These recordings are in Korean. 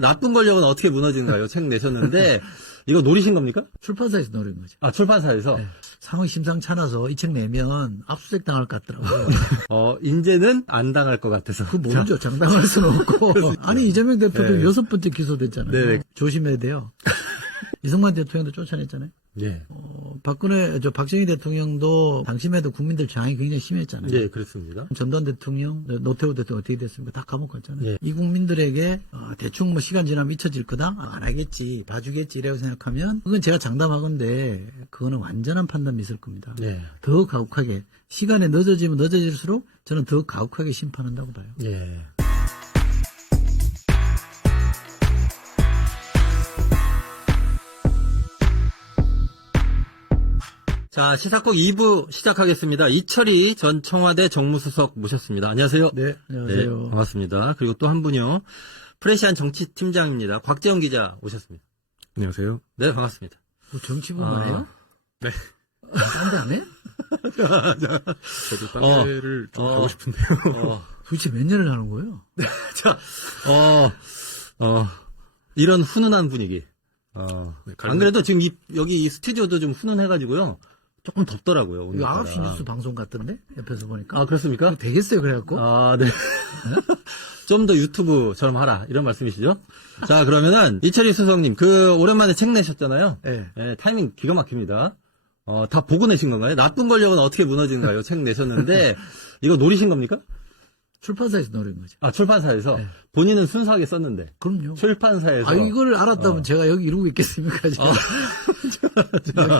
나쁜 권력은 어떻게 무너지는가요? 책 내셨는데 이거 노리신 겁니까? 출판사에서 노린 거죠. 아, 출판사에서? 네. 상황이 심상찮아서 이 책 내면 압수수색 당할 것 같더라고요. 인제는 안 당할 것 같아서. 그 모르죠. 장담할 수는 없고. 아니, 이재명 대표도 네. 6번째 기소됐잖아요. 네. 조심해야 돼요. 이승만 대통령도 쫓아냈잖아요. 예. 박정희 대통령도 당시에도 국민들 저항이 굉장히 심했잖아요. 예, 그렇습니다. 전두환 대통령, 노태우 대통령 어떻게 됐습니까? 다 감옥 갔잖아요. 예. 이 국민들에게 대충 뭐 시간 지나면 잊혀질 거다? 안 하겠지, 봐주겠지 이라고 생각하면 그건 제가 장담하건데 그거는 완전한 판단 미스일 겁니다. 예. 더 가혹하게 시간에 늦어지면 늦어질수록 저는 더 가혹하게 심판한다고 봐요. 예. 자, 시사콕 2부 시작하겠습니다. 이철희 전 청와대 정무수석 모셨습니다. 안녕하세요. 네, 안녕하세요. 네, 반갑습니다. 그리고 또 한 분이요. 프레시안 정치팀장입니다. 곽재원 기자 오셨습니다. 안녕하세요. 네, 반갑습니다. 뭐 정치부만 해요? 네. 딴데 안 해? 저도 딴 데를 좀 가고 싶은데요. 도대체 몇 년을 하는 거예요? 자, 이런 훈훈한 분위기. 네, 안 그래도 지금 여기 이 스튜디오도 좀 훈훈해가지고요. 조금 덥더라고요. 이거 오늘따라. 9시 뉴스 방송 같던데? 옆에서 보니까. 아, 그렇습니까? 되겠어요, 그래갖고? 아, 네. 좀 더 유튜브처럼 하라. 이런 말씀이시죠? 자, 그러면은, 이철희 수석님, 오랜만에 책 내셨잖아요. 네. 네, 타이밍 기가 막힙니다. 다 보고 내신 건가요? 나쁜 권력은 어떻게 무너지는가요? 책 내셨는데, 이거 노리신 겁니까? 출판사에서 노린 거죠. 아, 출판사에서? 네. 본인은 순수하게 썼는데. 그럼요. 출판사에서. 이걸 알았다면 제가 여기 이러고 있겠습니까?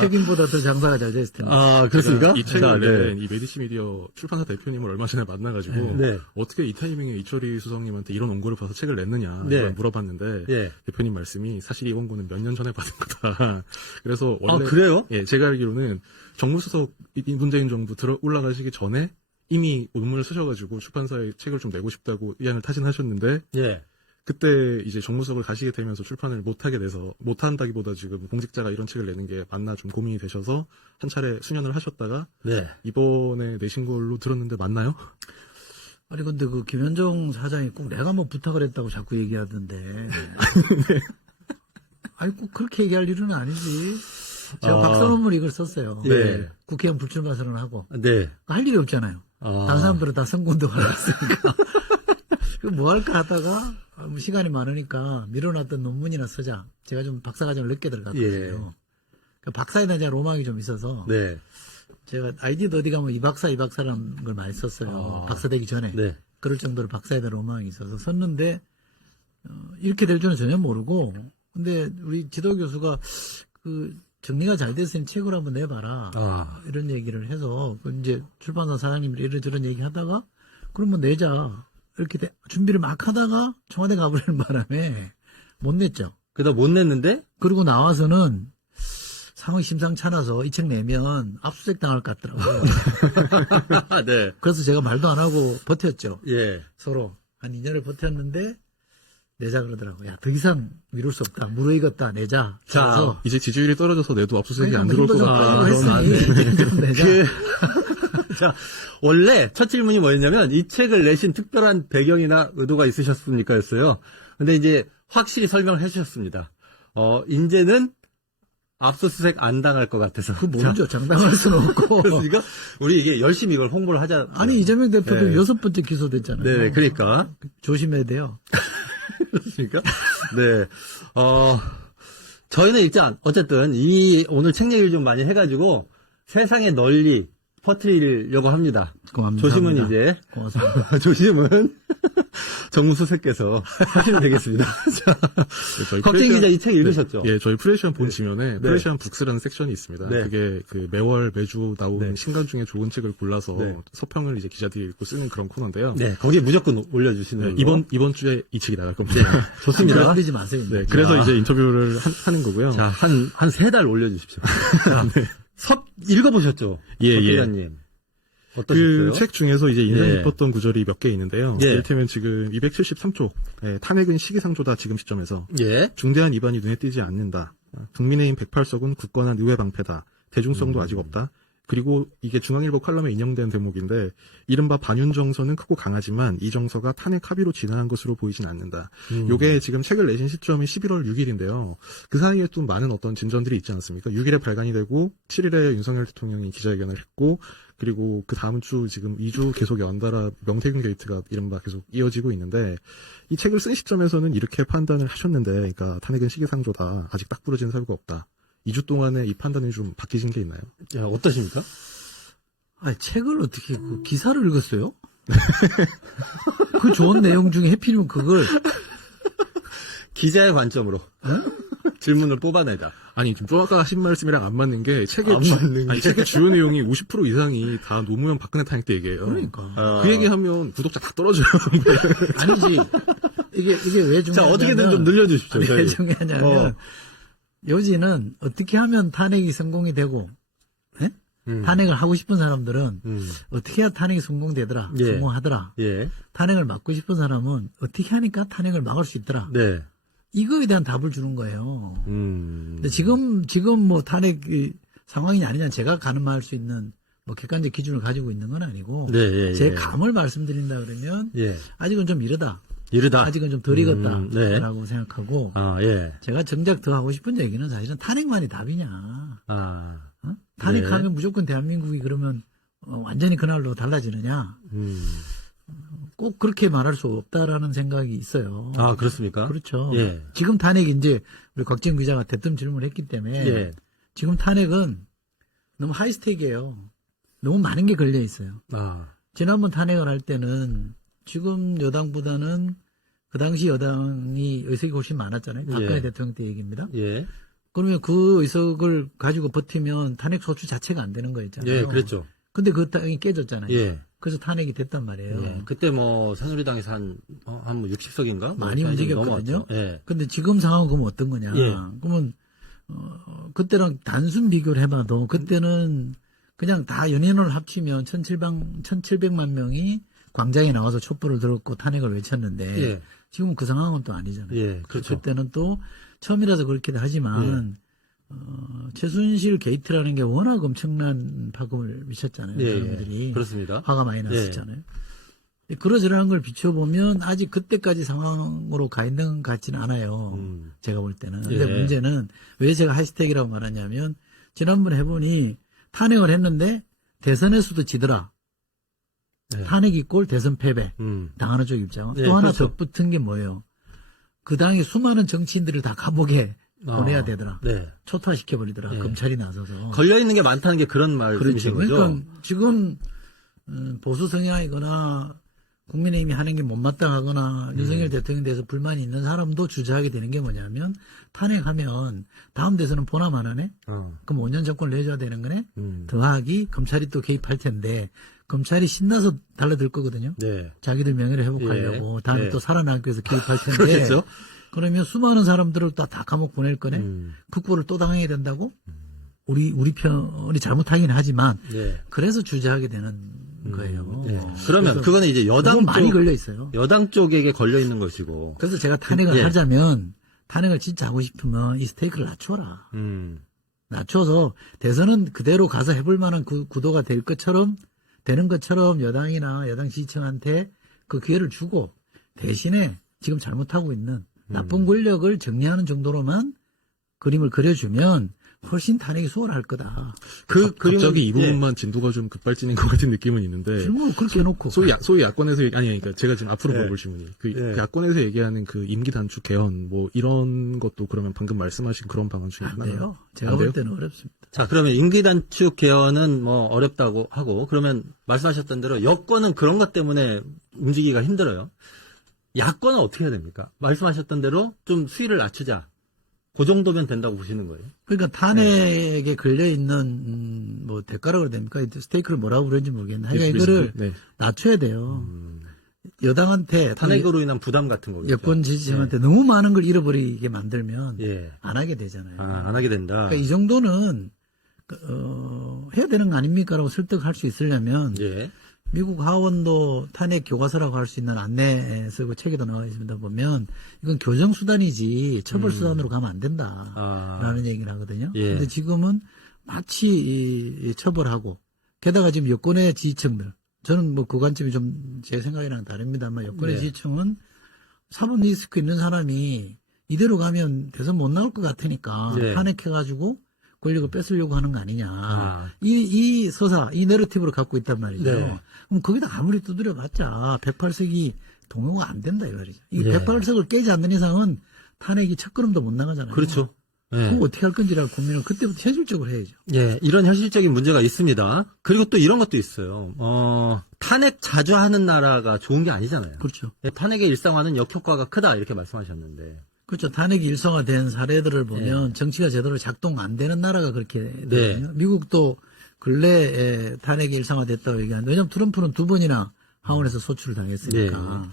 태균보다 더 장사가 잘 됐을 텐데. 아, 그렇습니까? 이 책을 자, 낸 이 메디시 미디어 출판사 대표님을 얼마 전에 만나가지고 네. 어떻게 이 타이밍에 이철희 수석님한테 이런 원고를 봐서 책을 냈느냐 네. 물어봤는데 예. 대표님 말씀이 사실 이 원고는 몇 년 전에 받은 거다. 그래서 원래 그래요? 예, 제가 알기로는 정무수석 문재인 정부 올라가시기 전에 이미 논문을 쓰셔가지고 출판사에 책을 좀 내고 싶다고 의안을 타진하셨는데 예. 그때 이제 정무수석을 가시게 되면서 출판을 못하게 돼서 못한다기보다 지금 공직자가 이런 책을 내는 게 맞나 좀 고민이 되셔서 한 차례 수년을 하셨다가 네. 이번에 내신 걸로 들었는데 맞나요? 아니, 근데 김현종 사장이 꼭 내가 뭐 부탁을 했다고 자꾸 얘기하던데. 아니, 꼭 그렇게 얘기할 일은 아니지. 제가 박사논문 이걸 썼어요. 네. 국회의원 불출마 선언하고. 네. 할 일이 없잖아요. 다른 사람들은 다 선거운동을 했으니까. 뭐 할까 하다가 시간이 많으니까 밀어놨던 논문이나 쓰자. 제가 좀 박사과정을 늦게 들어갔거든요. 예. 그러니까 박사에 대한 제가 로망이 좀 있어서 네. 제가 아이디도 어디 가면 이 박사라는 걸 많이 썼어요. 박사 되기 전에. 네. 그럴 정도로 박사에 대한 로망이 있어서 썼는데 이렇게 될 줄은 전혀 모르고 근데 우리 지도 교수가 정리가 잘 됐으니 책을 한번 내봐라. 이런 얘기를 해서 이제 출판사 사장님들이 이런저런 얘기 하다가 그러면 내자. 이렇게 준비를 막 하다가 청와대 가버리는 바람에 못 냈죠. 그래도 못 냈는데? 그리고 나와서는 상황이 심상찮아서 이 책 내면 압수수색 당할 것 같더라고요. 네. 그래서 제가 말도 안 하고 버텼죠. 예. 서로 한 2년을 버텼는데 내자 그러더라고요. 야, 더 이상 미룰 수 없다. 무르익었다. 내자. 자, 이제 지지율이 떨어져서 내도 압수수색이 안 그러니까 들어올 것 같다. 힘들다고 했으니 좀 내자. 자, 원래 첫 질문이 뭐였냐면 이 책을 내신 특별한 배경이나 의도가 있으셨습니까? 였어요. 근데 이제 확실히 설명을 해주셨습니다. 이제는 압수수색 안 당할 것 같아서. 그 모르죠. 장담할 수는 없고. 그러니까 우리 이게 열심히 이걸 홍보를 하자. 아니, 이재명 대표도 네. 6번째 기소됐잖아요. 네, 그러니까. 조심해야 돼요. 그렇습니까? 네. 저희는 일단 어쨌든 오늘 책 얘기를 좀 많이 해가지고 세상에 널리 퍼뜨리려고 합니다. 고맙습니다. 조심은 이제 고맙습니다. 조심은 정무수석께서 하시면 되겠습니다. 곽재기 기자 이 책 읽으셨죠? 예, 저희 프레시안 본 지면에 네. 프레시안 북스라는 섹션이 있습니다. 네. 그게 매주 나오는 네. 신간 중에 좋은 책을 골라서 네. 서평을 이제 기자들이 읽고 쓰는 그런 코너인데요. 네, 거기에 무조건 올려주시는 네, 거. 이번 주에 이 책이 나갈 겁니다. 좋습니다. 흘리지 마세요. 네, 그래서 이제 인터뷰를 하는 거고요. 자, 한 3달 올려주십시오. 자, 읽어보셨죠? 예, 예. 기자님. 어떠셨어요? 그 책 중에서 이제 인상 예. 깊었던 구절이 몇 개 있는데요. 예. 이를테면 지금 273조, 탄핵은 시기상조다 지금 시점에서. 예. 중대한 위반이 눈에 띄지 않는다. 국민의힘 108석은 굳건한 의회 방패다. 대중성도 아직 없다. 그리고 이게 중앙일보 칼럼에 인용된 대목인데 이른바 반윤정서는 크고 강하지만 이 정서가 탄핵 합의로 진행한 것으로 보이진 않는다. 요게 지금 책을 내신 시점이 11월 6일인데요. 그 사이에 또 많은 어떤 진전들이 있지 않습니까? 6일에 발간이 되고 7일에 윤석열 대통령이 기자회견을 했고 그리고 그 다음 주 지금 2주 계속 연달아 명태균 게이트가 이른바 계속 이어지고 있는데 이 책을 쓴 시점에서는 이렇게 판단을 하셨는데 그러니까 탄핵은 시기상조다. 아직 딱 부러진 사유가 없다. 2주 동안에 이 판단이 좀 바뀌신 게 있나요? 야, 어떠십니까? 아니, 책을 어떻게, 그 기사를 읽었어요? 그 좋은 내용 중에 해필이면 그걸. 기자의 관점으로 질문을 뽑아내다. 아니 지금 좀 아까 하신 말씀이랑 안 맞는 게 책의 안 맞는 게. 책의 주요 내용이 50% 이상이 다 노무현 박근혜 탄핵 때 얘기예요. 그러니까. 그 얘기하면 구독자 다 떨어져요. 아니지. 이게 왜 중요하냐면. 자, 어떻게든 좀 늘려주십시오. 왜 중요하냐면, 요지는 어떻게 하면 탄핵이 성공이 되고, 예? 탄핵을 하고 싶은 사람들은 어떻게 해야 탄핵이 성공되더라, 예. 성공하더라. 예. 탄핵을 막고 싶은 사람은 어떻게 하니까 탄핵을 막을 수 있더라. 네. 이거에 대한 답을 주는 거예요. 근데 지금 뭐 탄핵 상황이 아니냐 제가 가늠할 수 있는 뭐 객관적 기준을 가지고 있는 건 아니고 네, 예, 제 예. 감을 말씀드린다 그러면 예. 아직은 좀 이르다. 이르다. 아직은 좀 덜 익었다라고 네. 생각하고 아, 예. 제가 정작 더 하고 싶은 얘기는 사실은 탄핵만이 답이냐. 아. 어? 탄핵하면 네. 무조건 대한민국이 그러면 완전히 그날로 달라지느냐. 꼭 그렇게 말할 수 없다라는 생각이 있어요. 아, 그렇습니까? 그렇죠. 예. 지금 탄핵이 이제 우리 곽지영 기자가 대뜸 질문을 했기 때문에 예. 지금 탄핵은 너무 하이스테이크예요. 너무 많은 게 걸려 있어요. 아. 지난번 탄핵을 할 때는 지금 여당보다는 그 당시 여당이 의석이 훨씬 많았잖아요. 박근혜 예. 대통령 때 얘기입니다. 예. 그러면 그 의석을 가지고 버티면 탄핵 소추 자체가 안 되는 거였잖아요. 예, 그랬죠. 근데 그 땅이 깨졌잖아요. 예. 그래서 탄핵이 됐단 말이에요. 예. 그때 뭐 새누리당에서 한 60석인가? 많이 움직였거든요. 예. 근데 지금 상황은 그러면 어떤 거냐. 예. 그러면, 그때랑 단순 비교를 해봐도 그때는 그냥 다 연인을 합치면 1700만 명이 광장에 나와서 촛불을 들었고 탄핵을 외쳤는데 예. 지금은 그 상황은 또 아니잖아요. 예. 그렇죠. 그때는 또 처음이라서 그렇기도 하지만 최순실 게이트라는 게 워낙 엄청난 파급을 미쳤잖아요. 예. 사람들이. 그렇습니다. 화가 많이 났었잖아요. 그러저러한 걸 비춰보면 아직 그때까지 상황으로 가 있는 것 같지는 않아요. 제가 볼 때는. 근데 예. 문제는 왜 제가 하이스택이라고 말하냐면 지난번에 해보니 탄핵을 했는데 대선에서도 지더라. 예. 탄핵 이꼴 대선 패배. 당하는 쪽 입장. 예, 또 하나 그렇죠. 덧붙은 게 뭐예요? 그 당의 수많은 정치인들을 다 감옥에 보내야 되더라. 네. 초토화시켜버리더라. 예. 검찰이 나서서. 걸려있는 게 많다는 게 그런 말씀이신 그렇죠. 거죠? 그러니까 지금 보수 성향이거나 국민의힘이 하는 게 못마땅하거나 윤석열 대통령에 대해서 불만이 있는 사람도 주저하게 되는 게 뭐냐면 탄핵하면 다음 대선은 보남 안 하네? 그럼 5년 정권을 내줘야 되는 거네? 더하기 검찰이 또 개입할 텐데 검찰이 신나서 달라들 거거든요. 네. 자기들 명예를 회복하려고 예. 다음에 예. 또 살아나기 위해서 개입할 텐데 그렇겠죠? 그러면 수많은 사람들을 다 감옥 보낼 거네? 국고를 또 당해야 된다고? 우리 편이 잘못하긴 하지만 예. 그래서 주저하게 되는 거예요. 예. 그러면 그래서 그거는 이제 여당 많이 쪽, 걸려 있어요. 여당 쪽에게 걸려 있는 것이고. 그래서 제가 탄핵을 예. 하자면 탄핵을 진짜 하고 싶으면 이 스테이크를 낮춰라. 음. 낮춰서 대선은 그대로 가서 해볼 만한 구도가 되는 것처럼 여당이나 여당 지지층한테 그 기회를 주고 대신에 지금 잘못하고 있는 나쁜 권력을 정리하는 정도로만 그림을 그려주면 훨씬 탄핵이 수월할 거다. 갑자기 이 예. 부분만 진도가 좀 급발진인 것 같은 느낌은 있는데. 질문을 그렇게 해놓고. 소위 야권에서 그러니까 제가 지금 앞으로 예. 물어볼 질문이 그 예. 야권에서 얘기하는 그 임기 단축 개헌 뭐 이런 것도 그러면 방금 말씀하신 그런 방안 중에 안 하나요? 돼요. 제가 안 볼 돼요? 때는 어렵습니다. 자, 그러면 임기 단축 개헌은 뭐 어렵다고 하고, 그러면 말씀하셨던 대로 여권은 그런 것 때문에 움직이기가 힘들어요. 야권은 어떻게 해야 됩니까? 말씀하셨던 대로 좀 수위를 낮추자. 그 정도면 된다고 보시는 거예요? 그러니까 탄핵에 걸려 있는 뭐 대가라고 해야 됩니까? 스테이크를 뭐라고 그러는지 모르겠는데 하여간 이거를 네. 낮춰야 돼요. 여당한테 탄핵으로 인한 부담 같은 거겠죠. 여권 지지층한테 너무 많은 걸 잃어버리게 만들면 예. 안 하게 되잖아요. 안 하게 된다. 그러니까 이 정도는 해야 되는 거 아닙니까라고 설득할 수 있으려면 예. 미국 하원도 탄핵 교과서라고 할 수 있는 안내에서 그 책에도 나와 있습니다. 보면 이건 교정 수단이지 처벌 수단으로 가면 안 된다라는 얘기를 하거든요. 예. 근데 지금은 마치 처벌하고 게다가 지금 여권의 지지층들, 저는 뭐 그 관점이 좀 제 생각이랑 다릅니다만 여권의 네. 지지층은 사법 리스크 있는 사람이 이대로 가면 대선 못 나올 것 같으니까 네. 탄핵해가지고 권력을 뺏으려고 하는 거 아니냐. 아. 이 서사, 이 내러티브를 갖고 있단 말이죠. 네. 그럼 거기다 아무리 두드려봤자 108석이 동요가 안 된다 이 말이죠. 이 네. 108석을 깨지 않는 이상은 탄핵이 첫 걸음도 못 나가잖아요. 그렇죠. 예. 그거 어떻게 할 건지를 고민을 그때부터 현실적으로 해야죠. 예, 이런 현실적인 문제가 있습니다. 그리고 또 이런 것도 있어요. 탄핵 자주 하는 나라가 좋은 게 아니잖아요. 그렇죠. 예, 탄핵의 일상화는 역효과가 크다 이렇게 말씀하셨는데. 그렇죠. 탄핵이 일상화된 사례들을 네. 보면 정치가 제대로 작동 안 되는 나라가 그렇게 되거든요. 미국도 근래에 탄핵이 일상화됐다고 얘기하는데 왜냐하면 트럼프는 2번이나 하원에서 소출을 당했으니까. 네.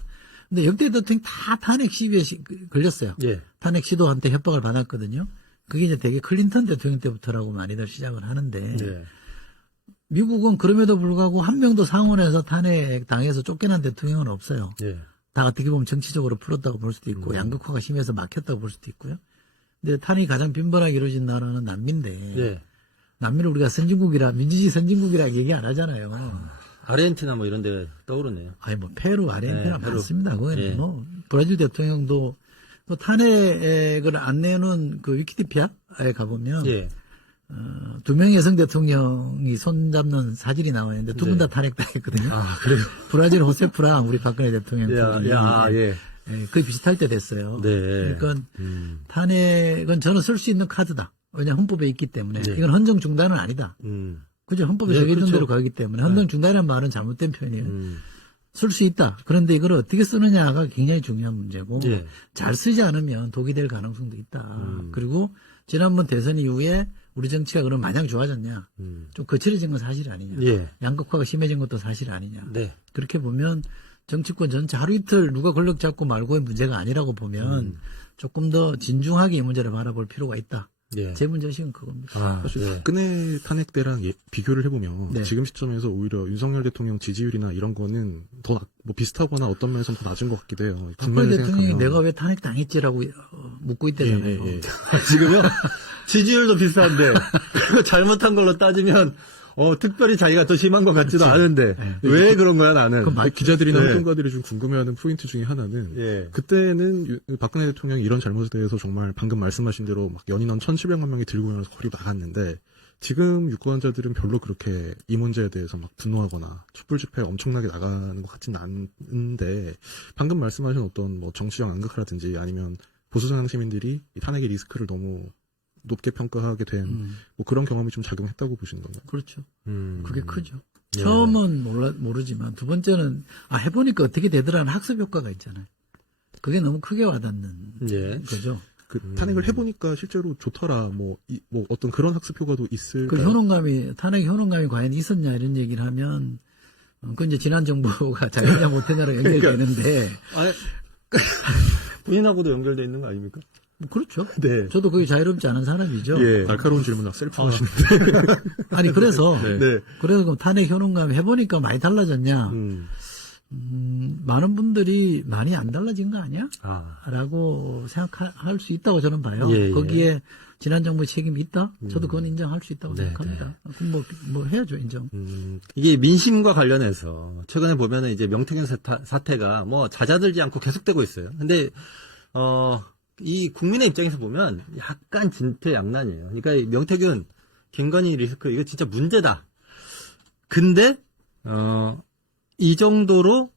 근데 역대 대통령이 다 탄핵 시비에 걸렸어요. 예. 탄핵 시도한테 협박을 받았거든요. 그게 이제 되게 클린턴 대통령 때부터라고 많이들 시작을 하는데 네. 미국은 그럼에도 불구하고 한 명도 상원에서 탄핵 당해서 쫓겨난 대통령은 없어요. 예. 다 어떻게 보면 정치적으로 풀었다고 볼 수도 있고 양극화가 심해서 막혔다고 볼 수도 있고요. 근데 탄핵이 가장 빈번하게 이루어진 나라는 남미인데 예. 남미를 우리가 선진국이라 민주주의 선진국이라 얘기 안 하잖아요. 아르헨티나 뭐 이런 데 떠오르네요. 아니 뭐 페루, 아르헨티나 네, 페루. 많습니다. 그건 예. 뭐 브라질 대통령도 또 탄핵을 안 내는 그 위키피디아에 가보면 예. 2명의 여성 대통령이 손잡는 사진이 나와 있는데 두 분 다 네. 탄핵당했거든요. 아, 그래요? 브라질 호세프랑 우리 박근혜 대통령 두 분이 예. 거의 비슷할 때 됐어요. 네. 그러니까 탄핵은 저는 쓸 수 있는 카드다. 왜냐 헌법에 있기 때문에 네. 이건 헌정 중단은 아니다. 그죠? 헌법에 네, 정해진 그렇죠. 대로 가기 때문에 헌정 중단이라는 말은 잘못된 표현이에요. 음. 쓸 수 있다. 그런데 이걸 어떻게 쓰느냐가 굉장히 중요한 문제고 예. 잘 쓰지 않으면 독이 될 가능성도 있다. 그리고 지난번 대선 이후에 우리 정치가 그럼 마냥 좋아졌냐. 좀 거칠어진 건 사실 아니냐. 예. 양극화가 심해진 것도 사실 아니냐. 네. 그렇게 보면 정치권 전체 하루 이틀 누가 권력 잡고 말고의 문제가 아니라고 보면 조금 더 진중하게 이 문제를 바라볼 필요가 있다. 예. 제 문제의식은 그겁니다. 아, 사실 네. 박근혜 탄핵 때랑 비교를 해보면 네. 지금 시점에서 오히려 윤석열 대통령 지지율이나 이런 거는 더 뭐 비슷하거나 어떤 면에서는 더 낮은 것 같기도 해요. 박근혜 국면을 대통령이 생각하면. 내가 왜 탄핵 당했지라고 묻고 있대잖아요. 예. 지금요? 지지율도 비슷한데, 잘못한 걸로 따지면, 특별히 자기가 더 심한 것 같지도 않은데, 왜 그런 거야, 나는? 그럼 기자들이나 네. 평론가들이 좀 궁금해하는 포인트 중에 하나는 예. 그때는 박근혜 대통령이 이런 잘못에 대해서 정말 방금 말씀하신 대로 막 연인원 1,700만 명이 들고 일어나서 거리 나갔는데 지금 유권자들은 별로 그렇게 이 문제에 대해서 막 분노하거나 촛불 집회에 엄청나게 나가는 것 같지는 않은데 방금 말씀하신 어떤 뭐 정치적 양극화라든지 아니면 보수 성향 시민들이 이 탄핵의 리스크를 너무 높게 평가하게 된 뭐 그런 경험이 좀 작용했다고 보시는 건가요? 그렇죠. 음. 그게 크죠. 예. 처음은 모르지만 두 번째는 해보니까 어떻게 되더라는 학습 효과가 있잖아요. 그게 너무 크게 와닿는 예. 거죠. 그 탄핵을 해보니까 실제로 좋더라 뭐 어떤 그런 학습 효과도 있을까요? 그 탄핵 효능감이 과연 있었냐 이런 얘기를 하면 그 이제 지난 정부가 잘했냐 못했냐로 연결되는데 아니, 본인하고도 연결돼 있는 거 아닙니까? 그렇죠. 네. 저도 그게 자유롭지 않은 사람이죠. 예. 날카로운 질문 셀프 하시는 아니 그래서 네. 그래서 그럼 탄핵 효능감 해보니까 많이 달라졌냐? 많은 분들이 많이 안 달라진 거 아니야? 아. 라고 생각할 수 있다고 저는 봐요. 예, 예. 거기에 지난 정부의 책임이 있다? 저도 그건 인정할 수 있다고 네, 생각합니다. 그럼 뭐 해야죠, 인정. 이게 민심과 관련해서 최근에 보면은 이제 명태균 사태가 뭐 잦아들지 않고 계속되고 있어요. 근데 이 국민의 입장에서 보면 약간 진퇴양난이에요. 그러니까 이 명태균, 김건희 리스크 이거 진짜 문제다. 근데 이 정도로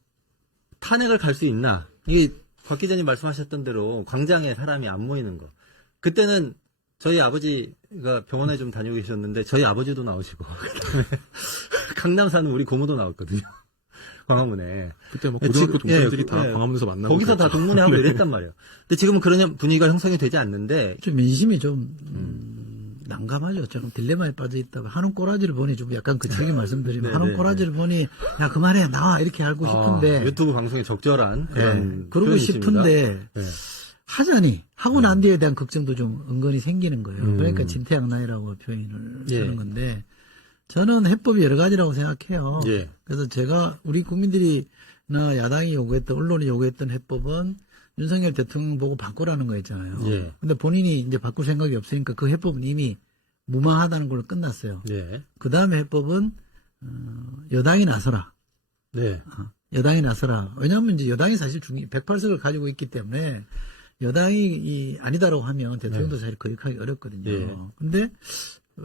탄핵을 갈 수 있나? 이게 박 기자님 말씀하셨던 대로 광장에 사람이 안 모이는 거. 그때는 저희 아버지가 병원에 좀 다니고 계셨는데 저희 아버지도 나오시고 그다음에 강남 사는 우리 고모도 나왔거든요. 광화문에. 그때 뭐 고등학교 동생들이 다 예. 광화문에서 만나고 거기서 다 그랬죠. 동문회하고 네. 이랬단 말이에요. 근데 지금은 그런 분위기가 형성이 되지 않는데 좀 민심이 좀 난감하죠. 조금 딜레마에 빠져 있다가 하는 꼬라지를 보니 좀 약간 그쪽에 말씀드리면 네, 하는 네, 꼬라지를 보니 야 그만해 나와 이렇게 하고 싶은데 유튜브 방송에 적절한 그런 그러고 표현이십니다. 싶은데 네. 하자니 하고 난 뒤에 대한 걱정도 좀 은근히 생기는 거예요. 그러니까 진퇴양난이라고 표현을 예. 쓰는 건데 저는 해법이 여러 가지라고 생각해요. 예. 그래서 제가 우리 국민들이나 야당이 요구했던 언론이 요구했던 해법은 윤석열 대통령 보고 바꾸라는 거 있잖아요. 예. 근데 본인이 이제 바꿀 생각이 없으니까 그 해법은 이미 무망하다는 걸로 끝났어요. 예. 그 다음에 해법은 여당이 나서라. 네. 여당이 나서라. 왜냐하면 이제 여당이 사실 108석을 가지고 있기 때문에 여당이 아니다라고 하면 대통령도 사실 거역하기 어렵거든요. 예. 근데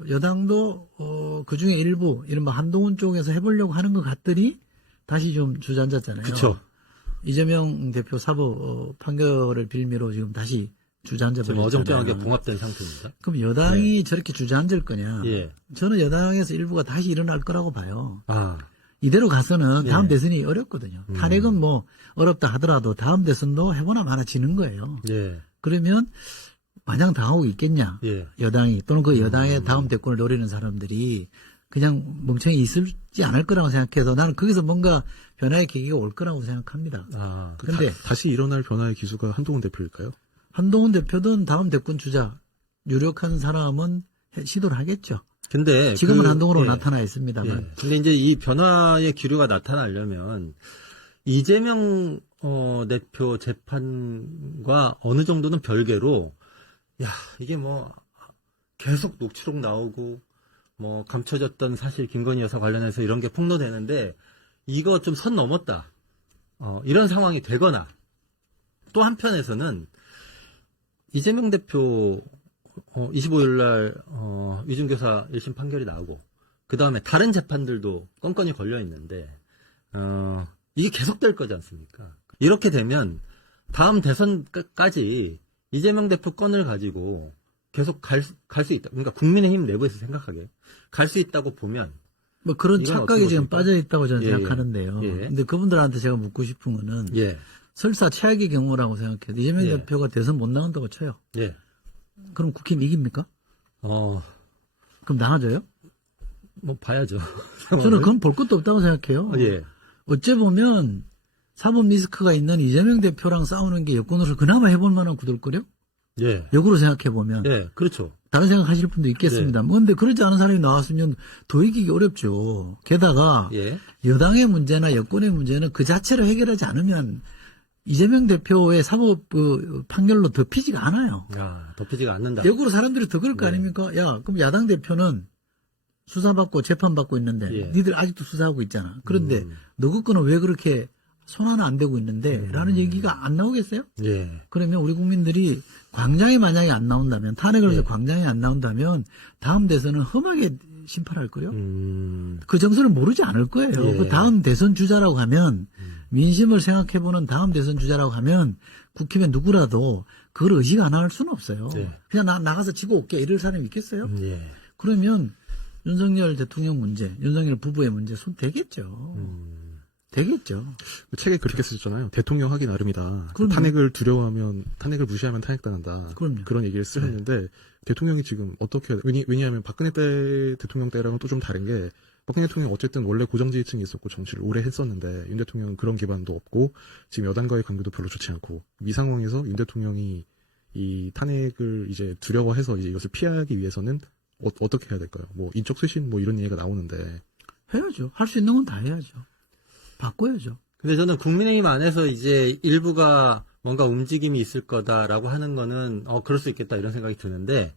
여당도 그 중에 일부 이른바 한동훈 쪽에서 해보려고 하는 것 같더니 다시 좀 주저앉았잖아요. 그렇죠. 이재명 대표 사법 판결을 빌미로 지금 다시 주저앉아 지금 버렸잖아요. 어정쩡하게 봉합된 상태입니다. 그럼 여당이 저렇게 주저앉을 거냐? 예. 저는 여당에서 일부가 다시 일어날 거라고 봐요. 아, 이대로 가서는 다음 예. 대선이 어렵거든요. 탄핵은 뭐 어렵다 하더라도 다음 대선도 해보나 마나 지는 거예요. 예. 그러면 마냥 당하고 있겠냐? 예. 여당이 또는 그 여당의 다음 대권을 노리는 사람들이 그냥 멍청이 있을지 않을 거라고 생각해서 나는 거기서 뭔가 변화의 계기가 올 거라고 생각합니다. 아, 근데 다시 일어날 변화의 기수가 한동훈 대표일까요? 한동훈 대표든 다음 대권 주자 유력한 사람은 시도를 하겠죠. 근데 지금은 한동훈으로 예. 나타나 있습니다만. 예. 근데 이제 이 변화의 기류가 나타나려면 이재명 대표 재판과 어느 정도는 별개로 야, 이게 뭐 계속 녹취록 나오고 뭐 감춰졌던 사실 김건희 여사 관련해서 이런 게 폭로되는데 이거 좀 선 넘었다. 이런 상황이 되거나 또 한편에서는 이재명 대표 25일 날 위중교사 1심 판결이 나오고 그 다음에 다른 재판들도 건건이 걸려 있는데 이게 계속될 거지 않습니까? 이렇게 되면 다음 대선까지 이재명 대표 건을 가지고 계속 갈 수 있다. 그러니까 국민의힘 내부에서 생각하게 갈 수 있다고 보면 뭐 그런 이건 착각이 어떻게 지금 보십니까? 빠져 있다고 저는 예, 생각하는데요. 예. 근데 그분들한테 제가 묻고 싶은 거는 예, 설사 최악의 경우라고 생각해도 이재명 예. 대표가 대선 못 나온다고 쳐요. 예, 그럼 국힘 이깁니까? 그럼 나가져요? 뭐 봐야죠. 저는 그건 볼 것도 없다고 생각해요. 예, 어째 보면 사법 리스크가 있는 이재명 대표랑 싸우는 게 여권으로 그나마 해볼 만한 구들거려? 예, 역으로 생각해 보면 예, 그렇죠. 다른 생각하실 분도 있겠습니다. 그런데 그러지 않은 사람이 나왔으면 더 이기기 어렵죠. 게다가 예, 여당의 문제나 여권의 문제는 그 자체로 해결하지 않으면 이재명 대표의 사법 판결로 덮이지가 않아요. 덮이지가 않는다. 역으로 사람들이 더 그럴 거 아닙니까? 야, 그럼 야당 대표는 수사받고 재판받고 있는데 예. 니들 아직도 수사하고 있잖아. 그런데 너그 거는 왜 그렇게 손 하나 안 대고 있는데 라는 얘기가 안 나오겠어요? 예, 그러면 우리 국민들이 광장이 만약에 안 나온다면 탄핵을 해서 광장이 안 나온다면 다음 대선은 험하게 심판할 거예요. 그 정서를 모르지 않을 거예요. 예. 그 다음 대선 주자라고 하면 민심을 생각해보는 다음 대선 주자라고 하면 국힘에 누구라도 그걸 의식 안 할 수는 없어요. 예. 그냥 나가서 지고 올게 이럴 사람이 있겠어요? 예, 그러면 윤석열 대통령 문제, 윤석열 부부의 문제 손 대겠죠. 되겠죠. 그 책에 그렇게 쓰셨잖아요. 대통령 하기 나름이다. 그럼요. 탄핵을 두려워하면, 탄핵을 무시하면 탄핵당한다. 그럼요. 그런 얘기를 쓰셨는데, 대통령이 지금 어떻게, 왜냐하면 박근혜 때 대통령 때랑은 또 좀 다른 게, 박근혜 대통령 어쨌든 원래 고정지지층이 있었고 정치를 오래 했었는데, 윤 대통령은 그런 기반도 없고, 지금 여당과의 관계도 별로 좋지 않고, 이 상황에서 윤 대통령이 이 탄핵을 이제 두려워해서 이제 이것을 피하기 위해서는 어떻게 해야 될까요? 뭐, 인적 쇄신 뭐 이런 얘기가 나오는데. 해야죠. 할 수 있는 건 다 해야죠. 바꿔야죠. 근데 저는 국민의힘 안에서 이제 일부가 뭔가 움직임이 있을 거다라고 하는 거는 그럴 수 있겠다 이런 생각이 드는데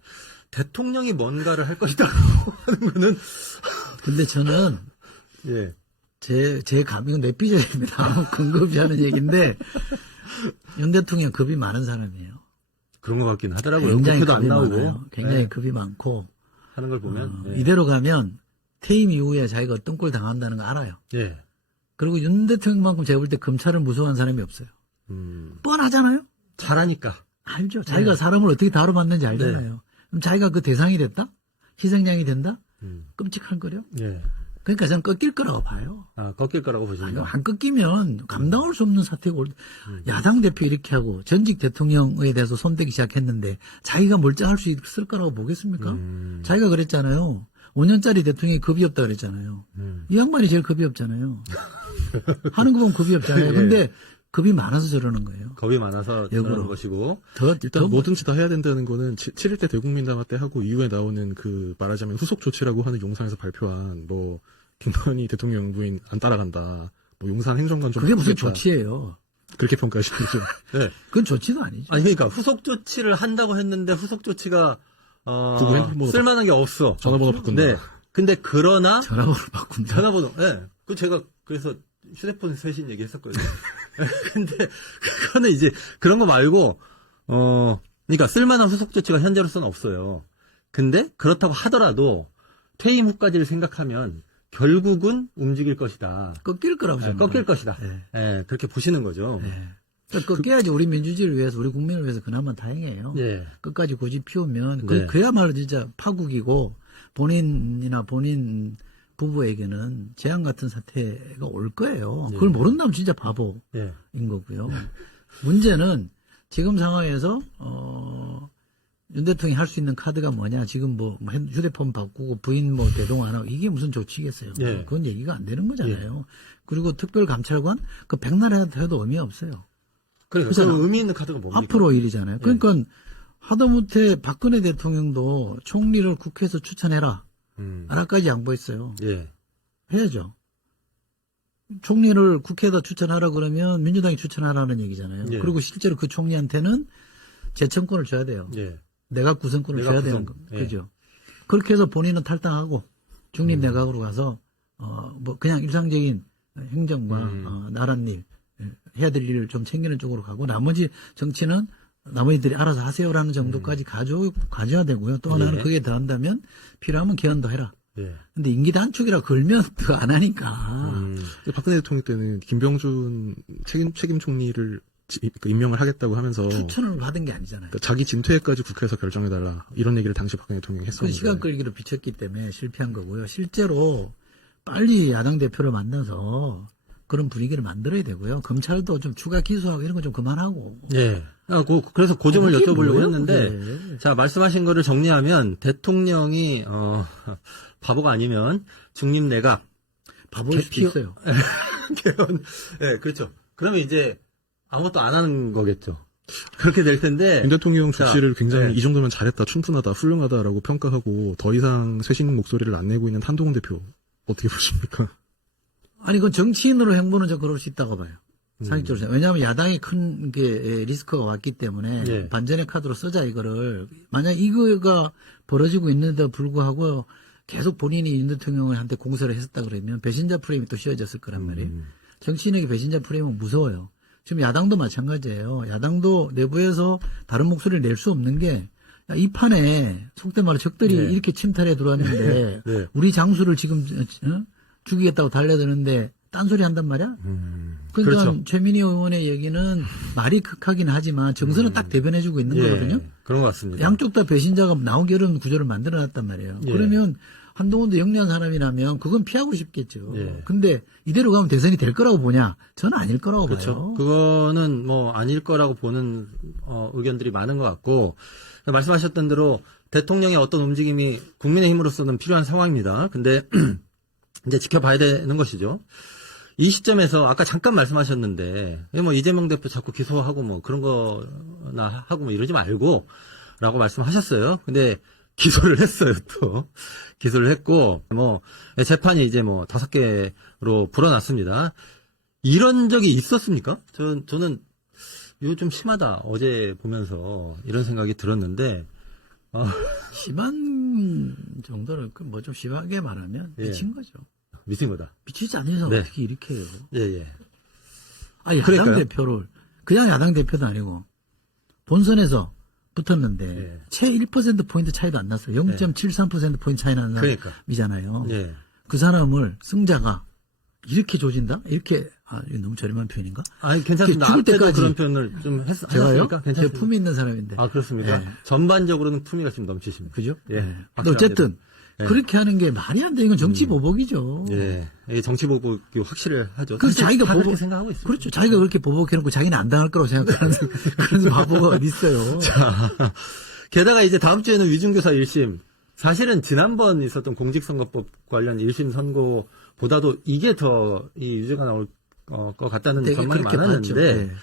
대통령이 뭔가를 할 것이다라고 하는 거는 근데 저는 예, 제 감이건 내피셜입니다. 근거 없이 하는 얘기인데 윤 대통령 겁이 많은 사람이에요. 그런 것 같긴 하더라고요. 굉장히 국회도 안 겁이 나오고 많아요. 굉장히 예, 겁이 많고 하는 걸 보면 예. 이대로 가면 퇴임 이후에 자기가 어떤 꼴 당한다는 거 알아요. 예, 그리고 윤 대통령만큼 제가 볼 때 검찰을 무서워하는 사람이 없어요. 뻔하잖아요. 잘하니까 알죠. 자기가 사람을 어떻게 다뤄봤는지 알잖아요. 그럼 자기가 그 대상이 됐다? 희생양이 된다? 끔찍한 거려? 예, 그러니까 저는 꺾일 거라고 봐요. 꺾일 거라고 보십니다. 안 꺾이면 감당할 수 없는 사태가 야당 대표 이렇게 하고 전직 대통령에 대해서 손대기 시작했는데 자기가 멀쩡할 수 있을 거라고 보겠습니까? 자기가 그랬잖아요. 5년짜리 대통령이 겁이 없다 그랬잖아요. 이 양반이 제일 겁이 없잖아요. 하는 거 보면 겁이 없잖아요. 예. 근데 겁이 많아서 저러는 거예요. 겁이 많아서 역으로. 그러는 것이고 일단 뭐든지 다 해야 된다는 거는 7일 때 대국민당화 때 하고 이후에 나오는 그 말하자면 후속 조치라고 하는 용산에서 발표한 뭐 김건희 대통령 부인 안 따라간다. 뭐 용산 행정관 좀 그게 무슨 바꾸겠다. 조치예요. 그렇게 평가하시는 거죠. 네. 그건 조치가 아니죠. 아니 그러니까 후속 조치를 한다고 했는데 후속 조치가 구글 핸드폰으로 쓸만한 게 없어. 전화번호 바꾼다. 네. 근데 그러나 전화번호 바꾼다. 전화번호, 예. 그 제가 그래서 휴대폰 쇄신 얘기했었거든요. 근데 그거는 이제 그런 거 말고, 그러니까 쓸만한 후속 조치가 현재로서는 없어요. 근데 그렇다고 하더라도 퇴임 후까지를 생각하면 결국은 움직일 것이다. 꺾일 거라고 예, 저는. 꺾일 것이다. 네. 예, 그렇게 보시는 거죠. 네. 그러니까 꺾여야지 우리 민주주의를 위해서, 우리 국민을 위해서 그나마 다행이에요. 예. 끝까지 고집 피우면 네. 그야말로 진짜 파국이고 본인이나 본인 부부에게는 재앙 같은 사태가 올 거예요. 그걸 모른다면 진짜 바보인 예. 거고요. 문제는 지금 상황에서 윤 대통령이 할 수 있는 카드가 뭐냐? 지금 뭐 휴대폰 바꾸고 부인 뭐 대동 안 하고 이게 무슨 조치겠어요? 예. 그건 얘기가 안 되는 거잖아요. 그리고 특별감찰관 그 백날 해도 의미 없어요. 그러니까 그잖아. 그 의미 있는 카드가 뭡니까? 앞으로 일이잖아요. 그러니까 하다못해 박근혜 대통령도 총리를 국회에서 추천해라. 라까지 양보했어요. 예. 해야죠. 총리를 국회에다 추천하라 그러면 민주당이 추천하라는 얘기잖아요. 예. 그리고 실제로 그 총리한테는 재청권을 줘야 돼요. 예. 내각 구성권을 내각 줘야 되는 구성. 거. 예. 그죠. 그렇게 해서 본인은 탈당하고 중립 내각으로 가서 뭐 그냥 일상적인 행정과 나란 일 해야 될 일을 좀 챙기는 쪽으로 가고 나머지 정치는 나머지들이 알아서 하세요라는 정도까지 가져야 되고요. 또 하나는 예. 그게 더 한다면 필요하면 개헌도 해라. 예. 근데 임기 단축이라 걸면 더 안 하니까. 박근혜 대통령 때는 김병준 책임 총리를 임명을 하겠다고 하면서 추천을 받은 게 아니잖아요. 그러니까 자기 진퇴까지 국회에서 결정해달라 이런 얘기를 당시 박근혜 대통령이 그 했었는데 시간 끌기로 비쳤기 때문에 실패한 거고요. 실제로 빨리 야당 대표를 만나서 그런 분위기를 만들어야 되고요. 검찰도 좀 추가 기소하고 이런 거 좀 그만하고. 예. 그래서 그 점을 그게 여쭤보려고 뭐예요? 했는데, 네. 자, 말씀하신 거를 정리하면, 대통령이, 바보가 아니면, 중립내각, 바보일 수도 있어요. 개헌, 예, 그렇죠. 그러면 이제, 아무것도 안 하는 거겠죠. 그렇게 될 텐데. 윤 대통령 자, 조치를 굉장히 네. 이 정도면 잘했다, 충분하다, 훌륭하다라고 평가하고 더 이상 쇄신 목소리를 안 내고 있는 한동훈 대표 어떻게 보십니까? 아니, 그 정치인으로 행보는 저 그럴 수 있다고 봐요. 상식적으로. 왜냐하면 야당이 큰 게 리스크가 왔기 때문에 예. 반전의 카드로 쓰자 이거를. 만약 이거가 벌어지고 있는데도 불구하고 계속 본인이 윤 대통령한테 공세를 했었다 그러면 배신자 프레임이 또 씌워졌을 거란 말이에요. 정치인에게 배신자 프레임은 무서워요. 지금 야당도 마찬가지예요. 야당도 내부에서 다른 목소리를 낼 수 없는 게 이 판에 속된 말로 적들이 네. 이렇게 침탈해 들어왔는데 네. 우리 장수를 지금 죽이겠다고 달려드는데 딴소리 한단 말이야? 그러니까 그렇죠. 최민희 의원의 얘기는 말이 극하긴 하지만 정서는 딱 대변해주고 있는 거거든요. 그런 것 같습니다. 양쪽 다 배신자가 나오기 어려운 구조를 만들어놨단 말이에요. 예. 그러면 한동훈도 영리한 사람이라면 그건 피하고 싶겠죠. 예. 근데 이대로 가면 대선이 될 거라고 보냐? 저는 아닐 거라고 그렇죠. 봐요. 그거는 뭐 아닐 거라고 보는 의견들이 많은 것 같고 말씀하셨던 대로 대통령의 어떤 움직임이 국민의힘으로서는 필요한 상황입니다. 근데 이제 지켜봐야 되는 것이죠. 이 시점에서 아까 잠깐 말씀하셨는데 뭐 이재명 대표 자꾸 기소하고 뭐 그런 거나 하고 뭐 이러지 말고라고 말씀하셨어요. 근데 기소를 했어요. 또 기소를 했고 뭐 재판이 이제 뭐 5개로 불어났습니다. 이런 적이 있었습니까? 저는 이거 좀 심하다. 어제 보면서 이런 생각이 들었는데 심한 정도는 뭐 좀 심하게 말하면 예. 미친 거죠. 미친 거다. 미치지 않는 이상 네. 어떻게 이렇게 해요? 예. 아니, 야당 그러니까요. 대표를 그냥 야당 대표도 아니고 본선에서 붙었는데 예. 채 1%포인트 차이도 안 났어요. 0.73%포인트 차이 나는 그러니까. 사람이잖아요. 예. 그 사람을 승자가 이렇게 조진다? 이렇게 이거 너무 저렴한 표현인가? 아니 괜찮습니다. 죽을 앞에도 때까지. 그런 표현을 좀 제가요? 하셨으니까 제 괜찮습니다. 품이 있는 사람인데. 아 그렇습니다. 예. 전반적으로는 품위가 좀 넘치십니다. 그죠? 예. 네. 확실합니다. 근데 어쨌든 예. 그렇게 하는 게 말이 안 돼. 이건 정치 보복이죠. 예, 이게 정치 보복이 확실하죠. 그래서 사실 자기가 다 그렇게 보복 생각하고 있어요. 그렇죠. 자기가 그렇게 보복해놓고 자기는 안 당할 거라고 생각하는 그런 바보가 어디 있어요. 게다가 이제 다음 주에는 위중교사 1심. 사실은 지난번 있었던 공직선거법 관련 1심 선고보다도 이게 더 이 유죄가 나올 것 같다는 되게 전망이 그렇게 많았는데, 봤죠.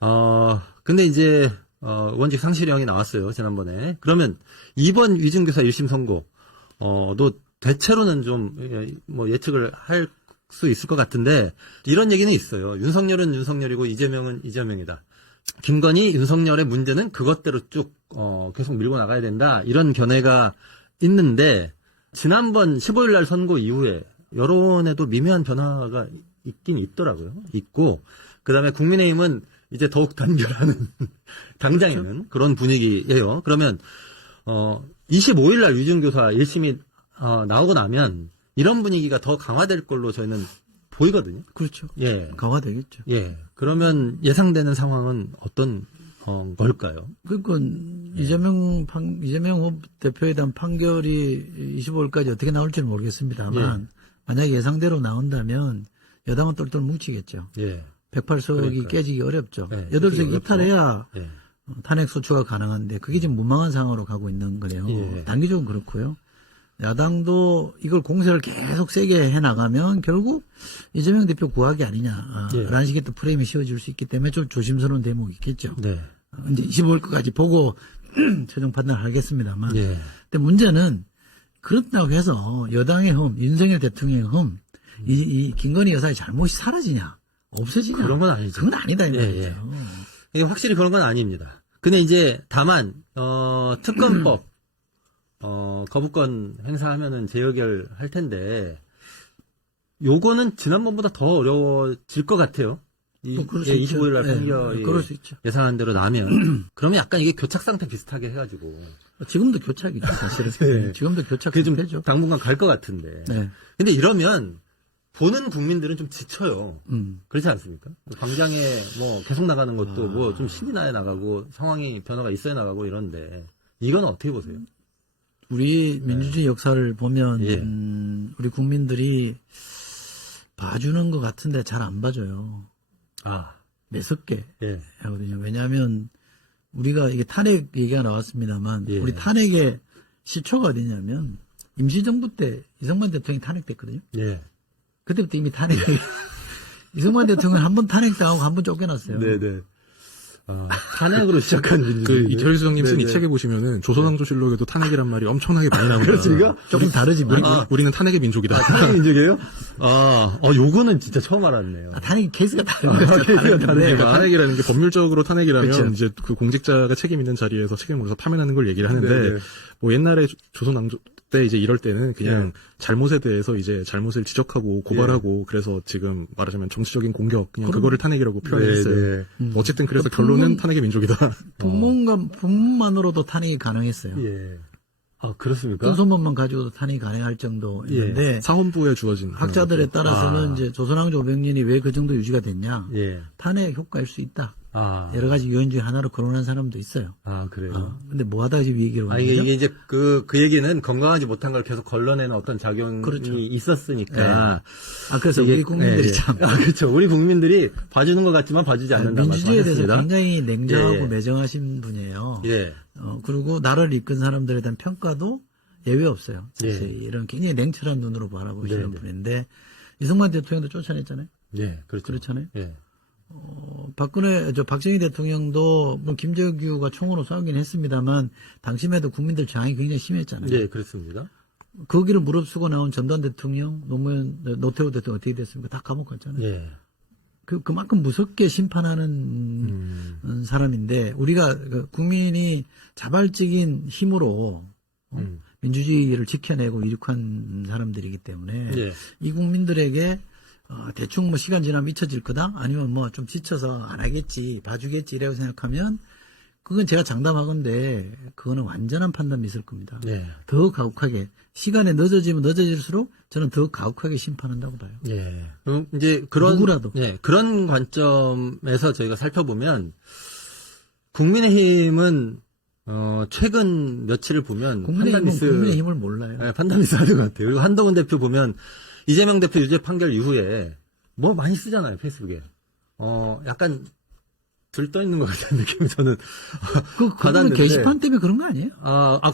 네. 근데 이제 원직 상실형이 나왔어요 지난번에. 그러면 이번 위중교사 1심 선고도 대체로는 좀 뭐 예측을 할 수 있을 것 같은데 이런 얘기는 있어요. 윤석열은 윤석열이고 이재명은 이재명이다. 김건희, 윤석열의 문제는 그것대로 쭉 계속 밀고 나가야 된다. 이런 견해가 있는데 지난번 15일 날 선고 이후에 여론에도 미묘한 변화가 있긴 있더라고요. 있고, 그 다음에 국민의힘은 이제 더욱 단결하는, 당장에는 그런 분위기예요. 그러면, 25일 날 위준교사 1심이, 나오고 나면 이런 분위기가 더 강화될 걸로 저희는 보이거든요. 그렇죠. 예. 강화되겠죠. 예. 그러면 예상되는 상황은 어떤, 걸까요? 그건 이재명 후보 대표에 대한 판결이 25일까지 어떻게 나올지는 모르겠습니다만 만약에 예상대로 나온다면 여당은 똘똘 뭉치겠죠. 예. 108석이 그러니까요. 깨지기 어렵죠. 네, 8석이 어렵죠. 이탈해야 예. 탄핵 소추가 가능한데 그게 지금 무망한 상황으로 가고 있는 거네요. 예. 단기적으로 그렇고요. 야당도 이걸 공세를 계속 세게 해나가면 결국 이재명 대표 구하기 아니냐라는 식의 또 프레임이 씌워질 수 있기 때문에 좀 조심스러운 대목이 있겠죠. 네. 이제 25일까지 보고 최종 판단을 하겠습니다만. 예. 근데 문제는 그렇다고 해서 여당의 흠, 윤석열 대통령의 흠, 이 김건희 여사의 잘못이 사라지냐, 없어지냐. 그런 건 아니죠. 그건 아니다, 이 예, 말이죠. 예. 이게 확실히 그런 건 아닙니다. 근데 이제 다만, 특검법, 거부권 행사하면은 재의결 할 텐데, 요거는 지난번보다 더 어려워질 것 같아요. 그럴 수 있죠. 25일 날 네, 판결이 그럴 수 있죠. 예상한 대로 나면, 그러면 약간 이게 교착 상태 비슷하게 해가지고, 지금도 교착이죠, 사실은. 네. 지금도 교착 그게 좀 상태죠. 당분간 갈 것 같은데. 네. 근데 이러면, 보는 국민들은 좀 지쳐요. 음. 그렇지 않습니까? 광장에 뭐 계속 나가는 것도 뭐 좀 신이 나야 나가고 상황이 변화가 있어야 나가고 이런데 이건 어떻게 보세요? 우리 민주주의 역사를 보면, 예. 우리 국민들이 봐주는 것 같은데 잘 안 봐줘요. 아, 매섭게 예, 하거든요. 왜냐하면 우리가 이게 탄핵 얘기가 나왔습니다만 예. 우리 탄핵의 시초가 어디냐면 임시정부 때 이승만 대통령이 탄핵됐거든요. 예. 그때부터 이미 탄핵을 이승만 대통령 한 번 탄핵당하고 한 번 쫓겨났어요. 네네. 탄핵으로 시작한 그 민주주의. 이태일 수석님 쓴 이 네네. 책에 보시면은 조선왕조실록에도 탄핵이란 말이 엄청나게 많이 나오거든요. 그렇습니까? 조금 다르지만 우리는 탄핵의 민족이다. 탄핵 민족이에요? 요거는 진짜 처음 알았네요. 탄핵 케이스가 다른 케이스가 거죠. 다른데. 그러니까 탄핵이라는 게 법률적으로 탄핵이라면 그렇죠. 이제 그 공직자가 책임 있는 자리에서 책임을 져서 파면하는 걸 얘기를 하는데 네네. 뭐 옛날에 조선왕조 때 이제 이럴 때는 그냥 잘못에 대해서 이제 잘못을 지적하고 고발하고 그래서 지금 말하자면 정치적인 공격 그냥 그거를 탄핵이라고 표현했어요. 네네. 어쨌든 그래서 결론은 탄핵의 민족이다. 분문만으로도 탄핵이 가능했어요. 예. 그렇습니까? 군소문만 가지고도 탄핵이 가능할 정도였는데 사헌부에 주어진 학자들에 따라서는 이제 조선왕조 500년이 왜 그 정도 유지가 됐냐? 예. 탄핵 효과일 수 있다. 아, 여러 가지 요인 중에 하나로 거론한 사람도 있어요. 그래요. 근데 뭐 하다가 지금 이 얘기를 이게 왔죠? 이제 그 얘기는 건강하지 못한 걸 계속 걸러내는 어떤 작용이 그렇죠. 있었으니까. 그래서 이게- 우리 국민들이 예, 예. 참 그렇죠. 우리 국민들이 봐주는 것 같지만 봐주지 않는다. 민주주의에 대해서 말씀하셨습니다. 굉장히 냉정하고 예, 예. 매정하신 분이에요. 예. 그리고 나를 이끈 사람들에 대한 평가도 예외 없어요. 사실 예. 이런 굉장히 냉철한 눈으로 바라보시는 네, 네. 분인데 이승만 대통령도 쫓아냈잖아요. 예, 그렇죠. 그렇잖아요. 예. 박정희 대통령도 뭐 김정규가 총으로 싸우긴 했습니다만 당시에도 국민들 저항이 굉장히 심했잖아요. 예, 그렇습니다. 거기를 무릅쓰고 나온 전두환 대통령, 노태우 대통령 어떻게 됐습니까? 다 감옥 갔잖아요. 예. 그만큼 무섭게 심판하는 사람인데 우리가 국민이 자발적인 힘으로 민주주의를 지켜내고 이룩한 사람들이기 때문에 예. 이 국민들에게 대충 뭐 시간 지나면 잊혀질 거다 아니면 뭐 좀 지쳐서 안 하겠지 봐주겠지 이라고 생각하면 그건 제가 장담하건데 그거는 완전한 판단 미스일 겁니다. 예. 더 가혹하게 시간에 늦어지면 늦어질수록 저는 더 가혹하게 심판한다고 봐요. 예. 그럼 이제 그런 누구라도. 예, 그런 관점에서 저희가 살펴보면 국민의힘은 최근 며칠을 보면 국민의힘은 국민의힘을 몰라요. 예, 판단 미스 하는 것 같아요. 그리고 한동훈 대표 보면 이재명 대표 유죄 판결 이후에 뭐 많이 쓰잖아요, 페이스북에. 약간 들떠 있는 것 같은 느낌이 저는 그거는 받았는데. 게시판 때문에 그런 거 아니에요?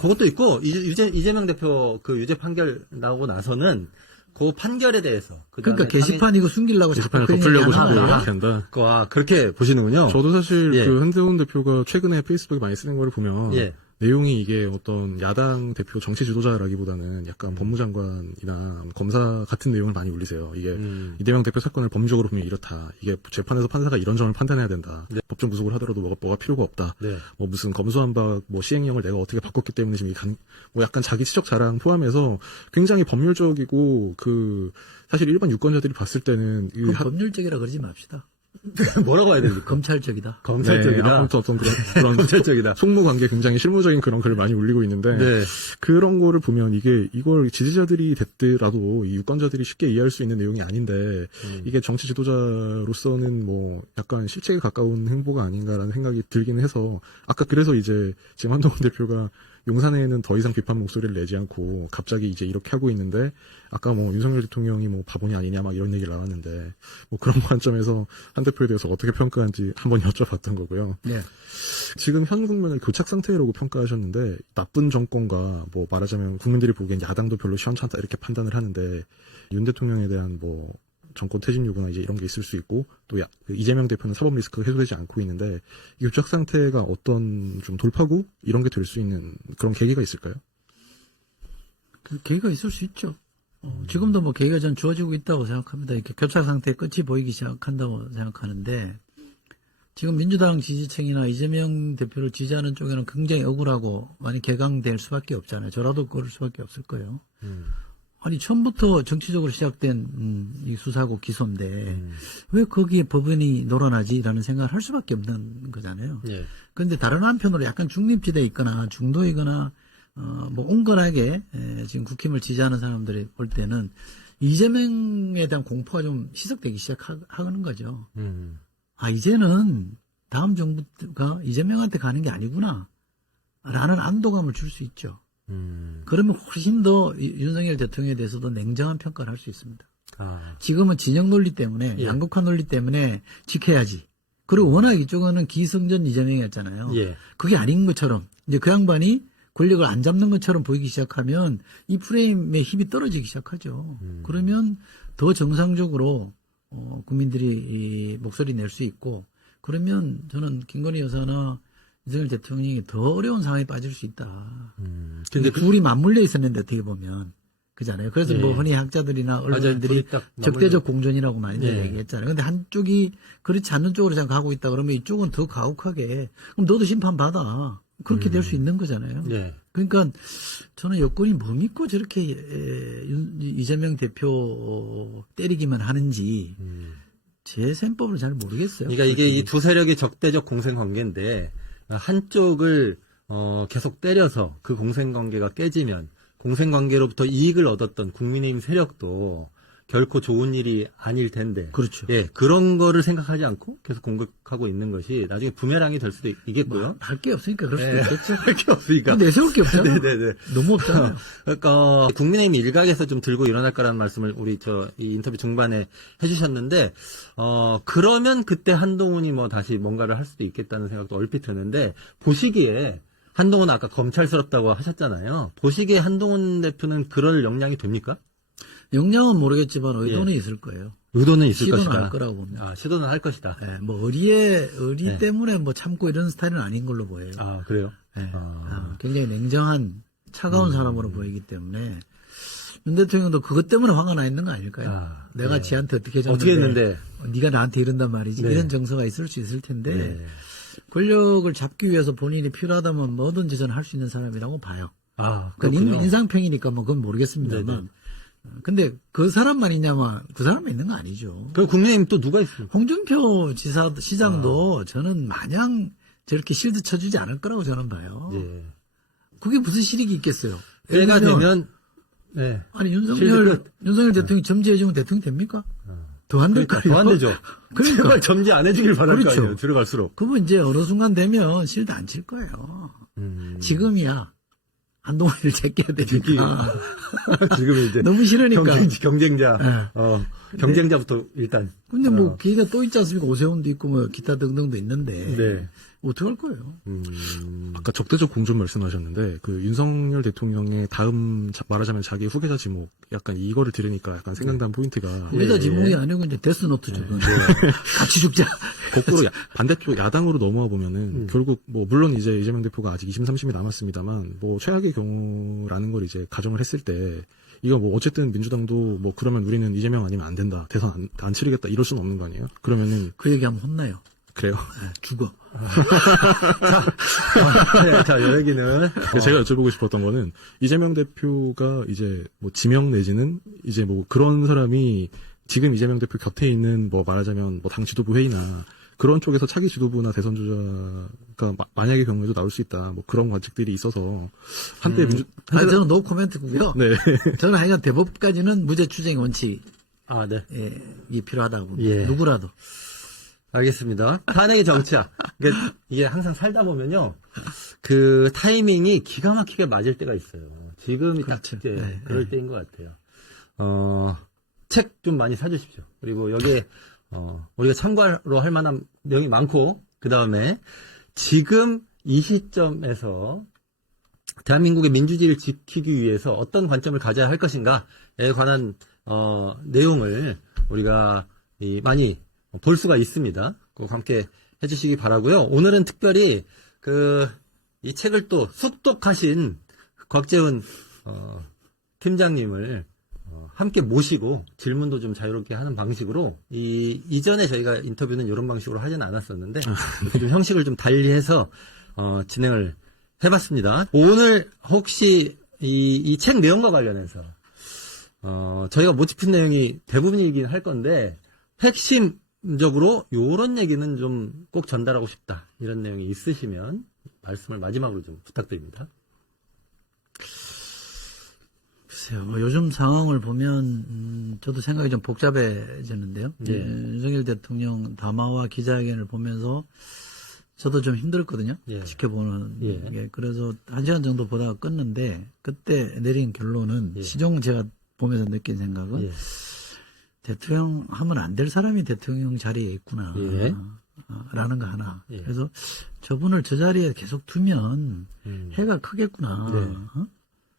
그것도 있고, 이재명 대표 그 유죄 판결 나오고 나서는 그 판결에 대해서. 그러니까 게시판 이거 숨기려고 게시판을 자꾸 덮으려고 그런 얘기 자꾸 하나 이렇게 한다. 그렇게 보시는군요. 저도 사실 예. 그 한동훈 대표가 최근에 페이스북에 많이 쓰는 걸 보면 예. 내용이 이게 어떤 야당 대표 정치 지도자라기보다는 약간 법무장관이나 검사 같은 내용을 많이 올리세요. 이게 이재명 대표 사건을 법리적으로 보면 이렇다. 이게 재판에서 판사가 이런 점을 판단해야 된다. 네. 법정 구속을 하더라도 뭐가 필요가 없다. 네. 뭐 무슨 검수완박 뭐 시행령을 내가 어떻게 바꿨기 때문에 지금 뭐 약간 자기 지적 자랑 포함해서 굉장히 법률적이고 사실 일반 유권자들이 봤을 때는 그럼 법률적이라 그러지 맙시다. 뭐라고 해야 됩니까? 검찰적이다. 검찰적이다. 네, 아무튼 어떤 그런 검찰적이다. 속무관계 굉장히 실무적인 그런 글을 많이 올리고 있는데 네. 그런 거를 보면 이걸 지지자들이 됐더라도 이 유권자들이 쉽게 이해할 수 있는 내용이 아닌데 이게 정치 지도자로서는 뭐 약간 실체에 가까운 행보가 아닌가라는 생각이 들긴 해서 아까 그래서 이제 지금 한동훈 대표가 용산에는 더 이상 비판 목소리를 내지 않고 갑자기 이제 이렇게 하고 있는데 아까 뭐 윤석열 대통령이 뭐 바보니 아니냐 막 이런 얘기를 나왔는데 뭐 그런 관점에서 한 대표에 대해서 어떻게 평가한지 한번 여쭤봤던 거고요. 네. 지금 현 국면을 교착 상태라고 평가하셨는데 나쁜 정권과 뭐 말하자면 국민들이 보기엔 야당도 별로 시원찮다 이렇게 판단을 하는데 윤 대통령에 대한 뭐 정권 퇴진 요구나 이제 이런 게 있을 수 있고 또 이재명 대표는 사법 리스크가 해소되지 않고 있는데 이 교착 상태가 어떤 좀 돌파구 이런 게 될 수 있는 그런 계기가 있을까요? 그 계기가 있을 수 있죠. 지금도 뭐 계기가 전 주어지고 있다고 생각합니다. 이렇게 교착 상태의 끝이 보이기 시작한다고 생각하는데 지금 민주당 지지층이나 이재명 대표를 지지하는 쪽에는 굉장히 억울하고 많이 개강될 수밖에 없잖아요. 저라도 그럴 수밖에 없을 거예요. 아니 처음부터 정치적으로 시작된 이 수사고 기소인데 왜 거기에 법원이 놀아나지라는 생각을 할 수밖에 없는 거잖아요. 예. 그런데 다른 한편으로 약간 중립지대에 있거나 중도이거나 뭐 온건하게 지금 국힘을 지지하는 사람들이 볼 때는 이재명에 대한 공포가 좀 희석되기 시작하는 거죠. 아 이제는 다음 정부가 이재명한테 가는 게 아니구나 라는 안도감을 줄 수 있죠. 그러면 훨씬 더 윤석열 대통령에 대해서도 냉정한 평가를 할 수 있습니다. 지금은 진영 논리 때문에 예. 양극화 논리 때문에 지켜야지. 그리고 워낙 이쪽은 기승전 이재명이었잖아요. 예. 그게 아닌 것처럼 이제 그 양반이 권력을 안 잡는 것처럼 보이기 시작하면 이 프레임의 힘이 떨어지기 시작하죠. 그러면 더 정상적으로 국민들이 이 목소리 낼 수 있고 그러면 저는 김건희 여사나 윤석열 대통령이 더 어려운 상황에 빠질 수 있다. 근데 둘이 맞물려 있었는데 어떻게 보면 그잖아요. 그래서 예. 뭐 흔히 학자들이나 언론인들이 둘이 딱 적대적 공존이라고 많이 예. 얘기했잖아요. 근데 한쪽이 그렇지 않는 쪽으로 그냥 가고 있다 그러면 이쪽은 더 가혹하게 그럼 너도 심판 받아. 그렇게 될 수 있는 거잖아요. 예. 그러니까 저는 여권이 뭐 믿고 저렇게 이재명 대표 때리기만 하는지 제 셈법을 잘 모르겠어요. 그러니까 이게 이 두 세력의 적대적 공생 관계인데 한쪽을 계속 때려서 그 공생 관계가 깨지면 공생 관계로부터 이익을 얻었던 국민의힘 세력도 결코 좋은 일이 아닐 텐데. 그렇죠. 예, 그런 거를 생각하지 않고 계속 공격하고 있는 것이 나중에 부메랑이 될 수도 있겠고요. 할 게 없으니까 그럴 수도 예, 있겠죠. 할 게 없으니까. 내세울 게 없잖아요. 네네네. 너무 없잖아요. 그러니까 국민의힘 일각에서 좀 들고 일어날 거라는 말씀을 우리 이 인터뷰 중반에 해주셨는데 그러면 그때 한동훈이 뭐 다시 뭔가를 할 수도 있겠다는 생각도 얼핏 드는데 보시기에 한동훈 아까 검찰스럽다고 하셨잖아요. 보시기에 한동훈 대표는 그럴 역량이 됩니까? 역량은 모르겠지만 의도는 예. 있을 거예요. 의도는 있을 시도는 것이다. 할 거라고 봅니다. 시도는 할 것이다. 예, 뭐 의리 네. 때문에 뭐 참고 이런 스타일은 아닌 걸로 보여요. 그래요? 예. 굉장히 냉정한 차가운 사람으로 보이기 때문에 윤 대통령도 그것 때문에 화가 나 있는 거 아닐까요? 내가 네. 지한테 어떻게 어떻게 했는데? 네가 나한테 이런단 말이지. 네. 이런 정서가 있을 수 있을 텐데 네. 권력을 잡기 위해서 본인이 필요하다면 뭐든지 저는 할 수 있는 사람이라고 봐요. 그러니까 그렇군요. 인상평이니까 뭐 그건 모르겠습니다만. 네네. 근데 그 사람만 있냐면 그 사람만 있는 거 아니죠. 그럼 국민의힘 또 누가 있습니까? 홍준표 시장도 저는 마냥 저렇게 실드 쳐주지 않을 거라고 저는 봐요. 예. 그게 무슨 실익이 있겠어요? 때가 왜냐면 되면 네. 아니 실드 윤석열 대통령이 점지해주면 대통령 됩니까? 더 안 될까요? 더 안 되죠. 그러니까. 제발 점지 안 해주길 바랄 그렇죠. 거 아니에요. 들어갈수록. 그러면 이제 어느 순간 되면 실드 안 칠 거예요. 지금이야 한동훈을 제껴야 되니까. 지금 이제 너무 싫으니까. 경쟁자, 경쟁자부터 일단. 근데 뭐 기회가 또 있지 않습니까? 오세훈도 있고 뭐 기타 등등도 있는데. 네. 어떡할 거예요? 아까 적대적 공존 말씀하셨는데 그 윤석열 대통령의 다음 말하자면 자기 후계자 지목 약간 이거를 들으니까 약간 생각난 포인트가 우리가 지목이 아니고 이제 데스노트죠. 같이 죽자. 거꾸로 반대쪽 야당으로 넘어와 보면은 결국 뭐 물론 이제 이재명 대표가 아직 2심 3심이 남았습니다만 뭐 최악의 경우라는 걸 이제 가정을 했을 때 이거 뭐 어쨌든 민주당도 뭐 그러면 우리는 이재명 아니면 안 된다 대선 안 치르겠다 이럴 수는 없는 거 아니에요? 그러면은 그 얘기하면 혼나요. 그래요. 네, 죽어. 자, 이 얘기는. 제가 여쭤보고 싶었던 거는 이재명 대표가 이제 뭐 지명 내지는 이제 뭐 그런 사람이 지금 이재명 대표 곁에 있는 뭐 말하자면 뭐 당 지도부 회의나 그런 쪽에서 차기 지도부나 대선 주자가 만약의 경우에도 나올 수 있다. 뭐 그런 관측들이 있어서 한때 저는 노 코멘트고요. 네. 저는 하여간 대법까지는 무죄 추정의 원칙이 아, 네. 필요하다고 봅니다. 예. 누구라도. 알겠습니다. 탄핵의 정치학. 그러니까 이게 항상 살다 보면요. 그 타이밍이 기가 막히게 맞을 때가 있어요. 지금이 그렇죠. 딱 이제 네, 그럴 때인 것 같아요. 책 좀 많이 사주십시오. 그리고 여기에, 우리가 참고로 할 만한 내용이 많고, 그 다음에 지금 이 시점에서 대한민국의 민주주의를 지키기 위해서 어떤 관점을 가져야 할 것인가에 관한, 내용을 우리가 많이 볼 수가 있습니다. 꼭 함께 해주시기 바라고요. 오늘은 특별히 이 책을 또 숙독하신 곽재훈 팀장님을 함께 모시고 질문도 좀 자유롭게 하는 방식으로 이전에 저희가 인터뷰는 이런 방식으로 하지는 않았었는데 좀 형식을 좀 달리해서 진행을 해봤습니다. 오늘 혹시 이 책 내용과 관련해서 저희가 못 짚은 내용이 대부분이긴 할 건데 핵심적으로 요런 얘기는 좀 꼭 전달하고 싶다 이런 내용이 있으시면 말씀을 마지막으로 좀 부탁드립니다. 글쎄요, 뭐 요즘 상황을 보면 저도 생각이 좀 복잡해지는데요. 예. 윤석열 대통령 담화와 기자회견을 보면서 저도 좀 힘들었거든요. 예. 지켜보는 예. 게. 그래서 1시간 정도 보다가 끊는데 그때 내린 결론은 예. 시종 제가 보면서 느낀 생각은 예. 대통령 하면 안 될 사람이 대통령 자리에 있구나. 예. 라는 거 하나. 예. 그래서 저분을 저 자리에 계속 두면 해가 크겠구나. 예.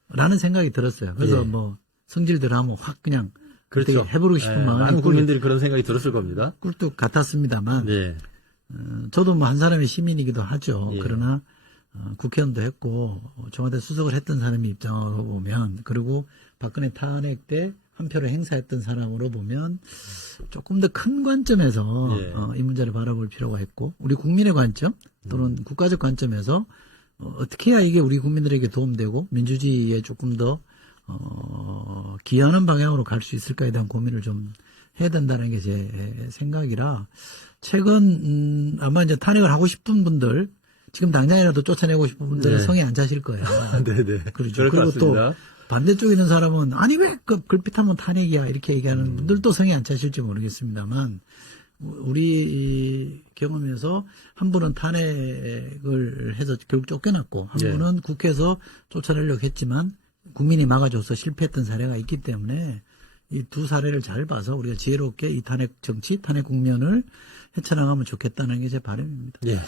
라는 생각이 들었어요. 그래서 예. 뭐 성질대로 하면 확 그냥 그렇죠. 해보고 싶은 마음이 많은 국민들이 그런 생각이 들었을 겁니다. 꿀뚝 같았습니다만 네. 저도 뭐 한 사람의 시민이기도 하죠. 예. 그러나 국회의원도 했고 청와대 수석을 했던 사람의 입장으로 보면 그리고 박근혜 탄핵 때 한 표를 행사했던 사람으로 보면 조금 더 큰 관점에서 예. 이 문제를 바라볼 필요가 있고 우리 국민의 관점 또는 국가적 관점에서 어떻게 해야 이게 우리 국민들에게 도움되고 민주주의에 조금 더 기여하는 방향으로 갈 수 있을까에 대한 고민을 좀 해야 된다는 게 제 생각이라 최근 아마 이제 탄핵을 하고 싶은 분들 지금 당장이라도 쫓아내고 싶은 분들은 네. 성에 안 차실 거예요. 네네. 그렇죠. 그럴 것 그리고 또 같습니다. 반대쪽에 있는 사람은 아니 왜 그 글빛하면 탄핵이야 이렇게 얘기하는 분들도 성에 안 차실지 모르겠습니다만 우리 경험에서 한 분은 탄핵을 해서 결국 쫓겨났고 한 네. 분은 국회에서 쫓아내려고 했지만 국민이 막아줘서 실패했던 사례가 있기 때문에 이 두 사례를 잘 봐서 우리가 지혜롭게 이 탄핵 정치, 탄핵 국면을 헤쳐나가면 좋겠다는 게 제 바람입니다. 예.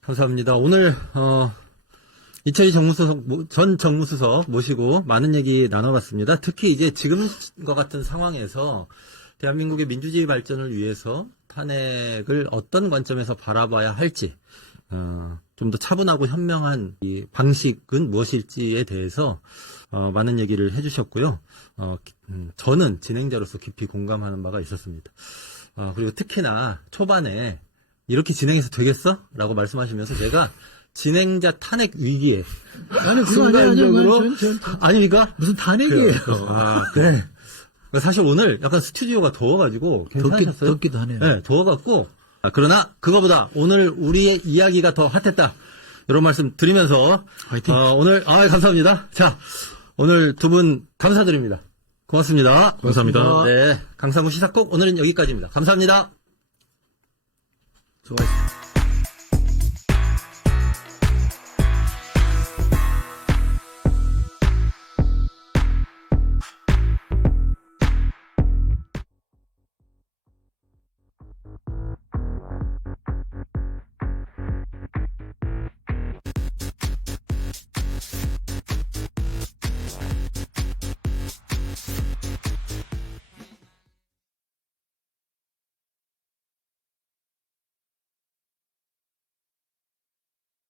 감사합니다. 오늘 이철희 전 정무수석 모시고 많은 얘기 나눠봤습니다. 특히 이제 지금과 같은 상황에서 대한민국의 민주주의 발전을 위해서 탄핵을 어떤 관점에서 바라봐야 할지 좀 더 차분하고 현명한 이 방식은 무엇일지에 대해서 많은 얘기를 해주셨고요. 저는 진행자로서 깊이 공감하는 바가 있었습니다. 그리고 특히나 초반에 이렇게 진행해서 되겠어? 라고 말씀하시면서 제가 진행자 탄핵 위기에 아니, 순간적으로 아닙니까? 무슨 탄핵이에요. 그래. 사실 오늘 약간 스튜디오가 더워가지고 괜찮으셨어요? 덥기도 하네요. 네, 더워갖고 그러나 그거보다 오늘 우리의 이야기가 더 핫했다. 이런 말씀 드리면서 화이팅. 오늘 감사합니다. 자, 오늘 두 분 감사드립니다. 고맙습니다. 감사합니다. 네, 강상구 시사콕 오늘은 여기까지입니다. 감사합니다. 수고하셨습니다.